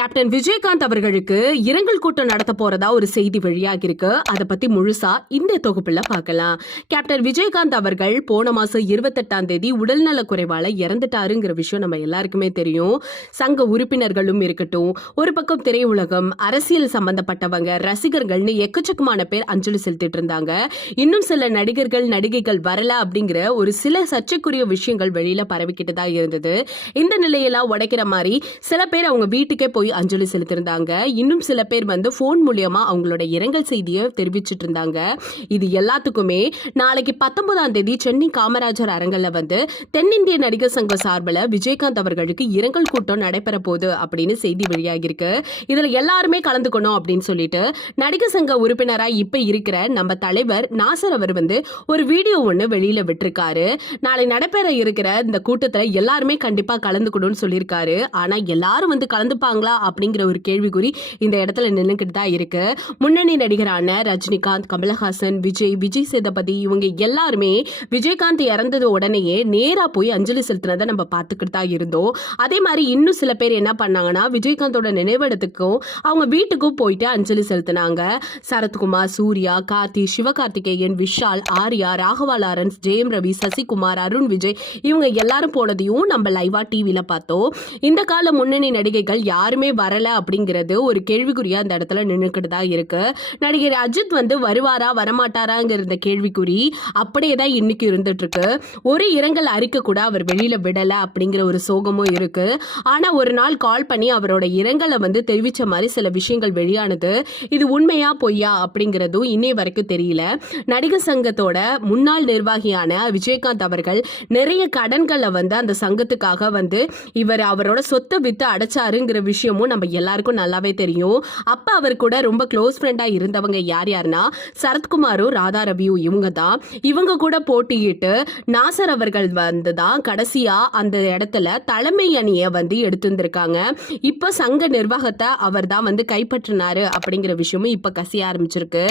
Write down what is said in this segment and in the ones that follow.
Captain Vijayakanth அவர்களுக்கு இரங்கல் கூட்டம் நடத்த போறதா ஒரு செய்தி வெளியாகி இருக்கு அதை பத்தி முழுசா இந்த தொகுப்புல பார்க்கலாம். கேப்டன் விஜயகாந்த் அவர்கள் போன மாசம் இருபத்தெட்டாம் தேதி உடல்நல குறைவால இறந்துட்டாருங்கிற விஷயம் நம்ம எல்லாருக்குமே தெரியும். சங்க உறுப்பினர்களும் இருக்கட்டும் ஒரு பக்கம் திரையுலகம் அரசியல் சம்பந்தப்பட்டவங்க ரசிகர்கள்னு எக்கச்சக்கமான பேர் அஞ்சலி செலுத்திட்டு இருந்தாங்க. இன்னும் சில நடிகர்கள் நடிகைகள் வரல அப்படிங்கிற ஒரு சில சர்ச்சைக்குரிய விஷயங்கள் வெளியில பரவிக்கிட்டு தான் இருந்தது. இந்த நிலையெல்லாம் உடைக்கிற மாதிரி சில பேர் அவங்க வீட்டுக்கே போய் அஞ்சலி செலுத்திருந்தாங்க. இன்னும் சில பேர் வந்து ஃபோன் மூலியமா அவங்களோட இரங்கல் செய்தியை தெரிவிச்சிட்டு இருந்தாங்க இது எல்லாத்துக்குமே நாளைக்கு பத்தொன்பதாம் தேதி சென்னை காமராஜர் அரங்கல்ல வந்து தென்னிந்திய நடிகர் சங்க சார்பில் விஜயகாந்த் அவர்களுக்கு இரங்கல் கூட்டம் நடைபெற போகுது அப்படின்னு செய்தி வெளியாகிருக்கு இதில் எல்லாருமே கலந்துக்கணும் அப்படின்னு சொல்லிட்டு நடிகர் சங்க உறுப்பினராக இப்போ இருக்கிற நம்ம தலைவர் நாசர் அவர் வந்து ஒரு வீடியோ ஒன்று வெளியில் விட்டிருக்காரு. நாளை நடைபெற இருக்கிற இந்த கூட்டத்தில் எல்லாருமே கண்டிப்பாக கலந்துக்கணும்னு சொல்லியிருக்காரு. ஆனால் எல்லாரும் வந்து கலந்துப்பாங்களா அப்படிங்கிற ஒரு கேள்விக்குறி இந்த இடத்துல நின்றுக்கிட்டு தான் இருக்கு. முன்னணி நடிகரான ரஜினிகாந்த் கமலஹாசன் விஜய் விஜய் சேதபதி இவங்க எல்லாருமே விஜயகாந்த் இறந்தது உடனேயே நேரா போய் அஞ்சலி செலுத்தினதை நம்ம பார்த்துக்கிட்டு தான் இருந்தோம். அதே மாதிரி இன்னும் சில பேர் என்ன பண்ணாங்கன்னா விஜயகாந்தோட நினைவிடத்துக்கும் அவங்க வீட்டுக்கும் போயிட்டு அஞ்சலி செலுத்தினாங்க. சரத்குமார் சூர்யா கார்த்தி சிவகார்த்திகேயன் விஷால் ஆர்யா ராகவா லாரன்ஸ் ஜெயம் ரவி சசிகுமார் அருண் விஜய் இவங்க எல்லாரும் போனதையும் நம்ம லைவா டிவியில பார்த்தோம். இந்த கால முன்னணி நடிகைகள் யாருமே வரல அப்படிங்கிறது ஒரு கேள்விக்குறியா அந்த இடத்துல நின்றுக்கிட்டு தான் இருக்கு. நடிகர் அஜித் வந்து வருவாரா வரமாட்டாராங்கிற இந்த கேள்விக்குறி அப்படியே தான் இன்னைக்கு இருந்துட்டு இருக்கு ஒரு இரங்கல் அறிக்கை கூட அவர் வெளியில விடல அப்படிங்கிற ஒரு சோகமும் இருக்கு. ஆனா ஒரு நாள் கால் பண்ணி அவரோட இரங்கலை வந்து தெரிவிச்ச மாதிரி சில விஷயங்கள் வெளியானது இது உண்மையா பொய்யா அப்படிங்கிறதும் இன்னை வரைக்கும் தெரியல. நடிகர் சங்கத்தோட முன்னாள் நிர்வாகியான விஜயகாந்த் அவர்கள் நிறைய கடன்களை வந்து அந்த சங்கத்துக்காக வந்து இவர் அவரோட சொத்தை வித்து அடைச்சாருங்கிற விஷயமும் நம்ம எல்லாருக்கும் நல்லாவே தெரியும். அப்போ அவர் கூட ரொம்ப க்ளோஸ் ஃப்ரெண்டாக இருந்தவங்க யார் யாருன்னா சரத்குமாரும் ராதா ரவியும் இவங்க தான். இவங்க கூட போட்டியிட்டு நாசர் அவர்கள் வந்து தான் கடைசியாக அந்த இடத்துல தலைமை அணியை வந்து எடுத்திருந்திருக்காங்க. இப்போ சங்க நிர்வாகத்தை அவர் தான் வந்து கைப்பற்றினாரு அப்படிங்கிற விஷயமும் இப்போ கசிய ஆரம்பிச்சிருக்கு.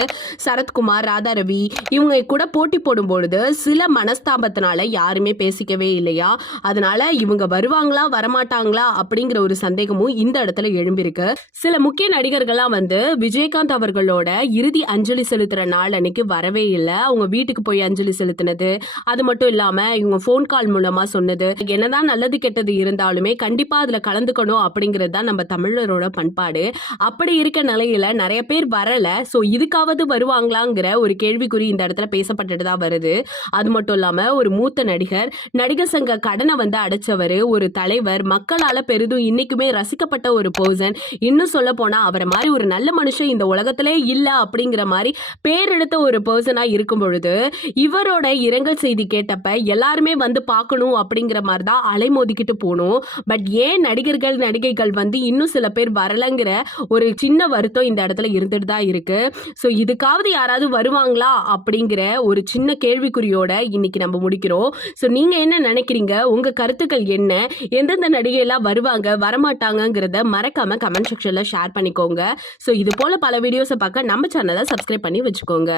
சரத்குமார் ராதா ரவி இவங்க கூட போட்டி போடும்பொழுது சில மனஸ்தாபத்தினால யாருமே பேசிக்கவே இல்லையா? அதனால இவங்க வருவாங்களா வரமாட்டாங்களா அப்படிங்கிற ஒரு சந்தேகமும் இந்த இடத்துல எழும்பியிருக்கு. சில முக்கிய நடிகர்கள்லாம் வந்து விஜயகாந்த் அவர்களோட இறுதி அஞ்சலி செலுத்துற நாள் அன்னைக்கு வரவே இல்லை. அவங்க வீட்டுக்கு போய் அஞ்சலி செலுத்தினது. அது மட்டும் இல்லாம இவங்க ஃபோன் கால் மூலமா சொன்னது. என்னதான் நல்லது கெட்டது இருந்தாலுமே கண்டிப்பா அதுல கலந்துக்கணும் அப்படிங்கிறது தான் நம்ம தமிழரோட பண்பாடு. அப்படி இருக்க நிலையில நிறைய பேர் வரல. சோ இதுக்காவது வருவாங்களாங்கிற ஒரு கேள்விக்குறி இந்த இடத்துல பேசப்பட்டுட்டு தான் வருது. அது மட்டும் இல்லாம ஒரு மூத்த நடிகர் நடிகர் சங்க கடனை வந்து அடைச்சவர் ஒரு தலைவர் மக்களால பெரிதும் இன்னைக்குமே ரசிக்கப்பட்ட ஒரு ஒரு பர்சன் இன்னும் சொல்ல போனா அவரை மாதிரி ஒரு நல்ல மனுஷன் இந்த உலகத்திலே இல்ல அப்படிங்கிற மாதிரி பேர் எடுத்த ஒரு பர்சனா இருக்கும் பொழுது இவரோட இரங்கல் செய்தி கேட்டப்ப எல்லாருமே வந்து பார்க்கணும் அப்படிங்கிற மாதிரி தான் அலைமோதிக்கிட்டு போகணும் பட் ஏன் நடிகர்கள் நடிகைகள் வந்து இன்னும் சில பேர் வரலங்கிற ஒரு சின்ன வருத்தம் இந்த இடத்துல இருந்துட்டு தான் இருக்கு. ஸோ இதுக்காவது யாராவது வருவாங்களா அப்படிங்கிற ஒரு சின்ன கேள்விக்குறியோட இன்னைக்கு நம்ம முடிக்கிறோம். ஸோ நீங்க என்ன நினைக்கிறீங்க? உங்க கருத்துக்கள் என்ன? எந்தெந்த நடிகையெல்லாம் வருவாங்க வரமாட்டாங்கிறத மறக்காம கமெண்ட் செக்ஷன்ல ஷேர் பண்ணிக்கோங்க. ஸோ இது போல பல வீடியோஸை பார்க்க நம்ம சேனலை சப்ஸ்கிரைப் பண்ணி வச்சுக்கோங்க.